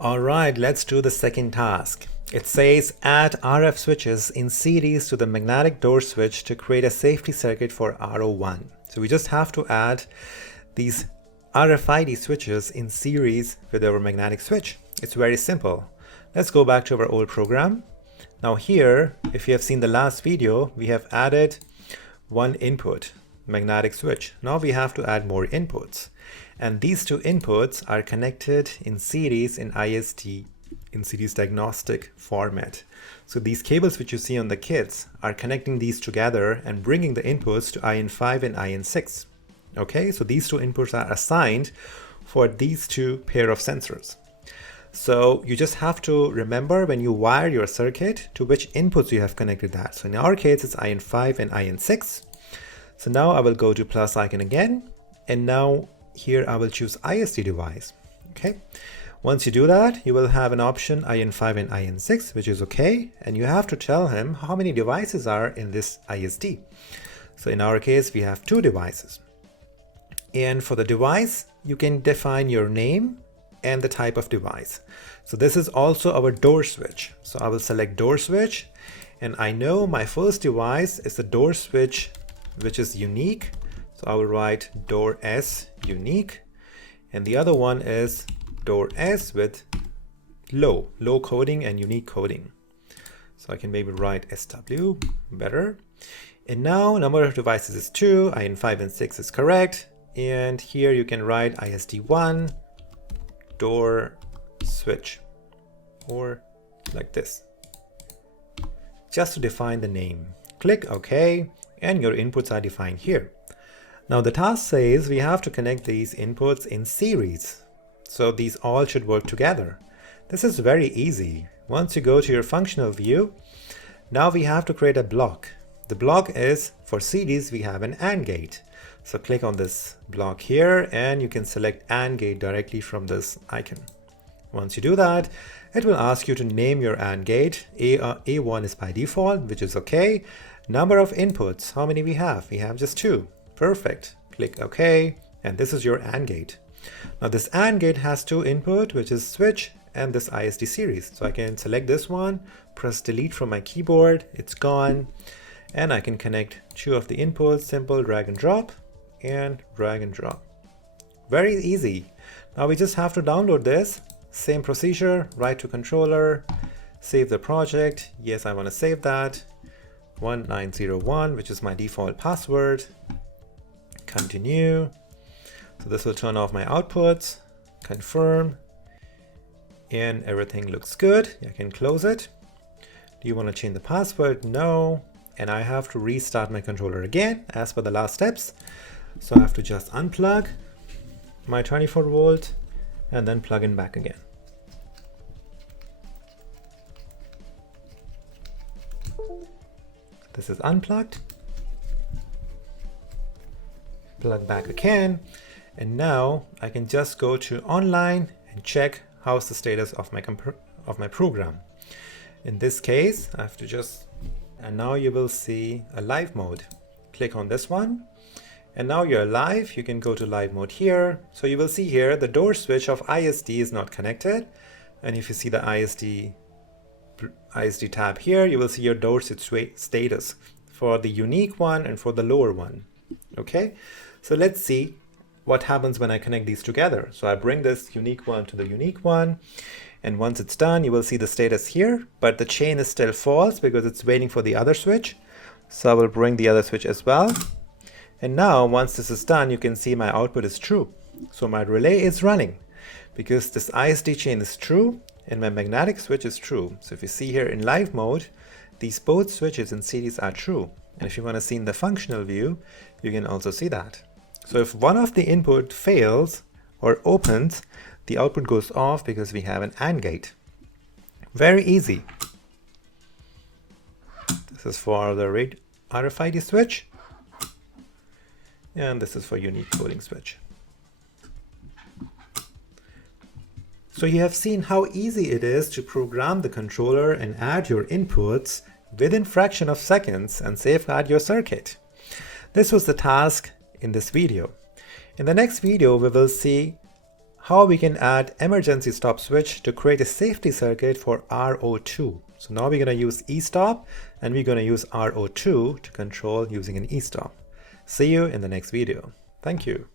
Alright, let's do the second task. It says add RF switches in series to the magnetic door switch to create a safety circuit for RO1. So we just have to add these RFID switches in series with our magnetic switch. It's very simple. Let's go back to our old program. Now here, if you have seen the last video, we have added one input, magnetic switch. Now we have to add more inputs. And these two inputs are connected in series in ISD, in series diagnostic format. So these cables which you see on the kits are connecting these together and bringing the inputs to IN5 and IN6. Okay, so these two inputs are assigned for these two pair of sensors. So you just have to remember when you wire your circuit to which inputs you have connected that. So in our case, it's IN5 and IN6. So now I will go to plus icon again. And now here I will choose ISD device. Okay. Once you do that, you will have an option IN5 and IN6, which is okay. And you have to tell him how many devices are in this ISD. So in our case, we have 2 devices. And for the device, you can define your name and the type of device. So this is also our door switch. So I will select door switch, and I know my first device is the door switch which is unique. So I will write door S unique, and the other one is door S with low coding and unique coding. So I can maybe write SW better. And now number of devices is 2, IN5 and 6 is correct. And here you can write ISD1 door switch, or like this, just to define the name. Click OK, and your inputs are defined here. Now the task says we have to connect these inputs in series, so these all should work together. This is very easy. Once you go to your functional view, now we have to create a block. The block is, for series, we have an AND gate. So click on this block here, and you can select AND gate directly from this icon. Once you do that, it will ask you to name your AND gate. A1 is by default, which is okay. Number of inputs, how many we have? We have just 2. Perfect. Click OK, and this is your AND gate. Now this AND gate has 2 input, which is switch and this ISD series. So I can select this one, press delete from my keyboard, it's gone, and I can connect 2 of the inputs, simple drag and drop. And drag and drop. Very easy. Now we just have to download this. Same procedure, write to controller, save the project. Yes, I want to save that. 1901, which is my default password. Continue. So this will turn off my outputs. Confirm. And everything looks good. I can close it. Do you want to change the password? No. And I have to restart my controller again as per the last steps. So I have to just unplug my 24 volt and then plug in back again. This is unplugged. Plug back again. And now I can just go to online and check how's the status of my program. In this case, I have to just, and now you will see a live mode. Click on this one. And now you're live. You can go to live mode here. So you will see here the door switch of ISD is not connected. And if you see the ISD tab here, you will see your door switch status for the unique one and for the lower one. Okay, so let's see what happens when I connect these together. So I bring this unique one to the unique one. And once it's done, you will see the status here, but the chain is still false because it's waiting for the other switch. So I will bring the other switch as well. And now once this is done, you can see my output is true. So my relay is running because this ISD chain is true and my magnetic switch is true. So if you see here in live mode, these both switches in series are true. And if you want to see in the functional view, you can also see that. So if one of the input fails or opens, the output goes off because we have an AND gate. Very easy. This is for the RFID switch. And this is for unique coding switch. So you have seen how easy it is to program the controller and add your inputs within fraction of seconds and safeguard your circuit. This was the task in this video. In the next video, we will see how we can add emergency stop switch to create a safety circuit for RO2. So now we're going to use e-stop and we're going to use RO2 to control using an e-stop. See you in the next video. Thank you.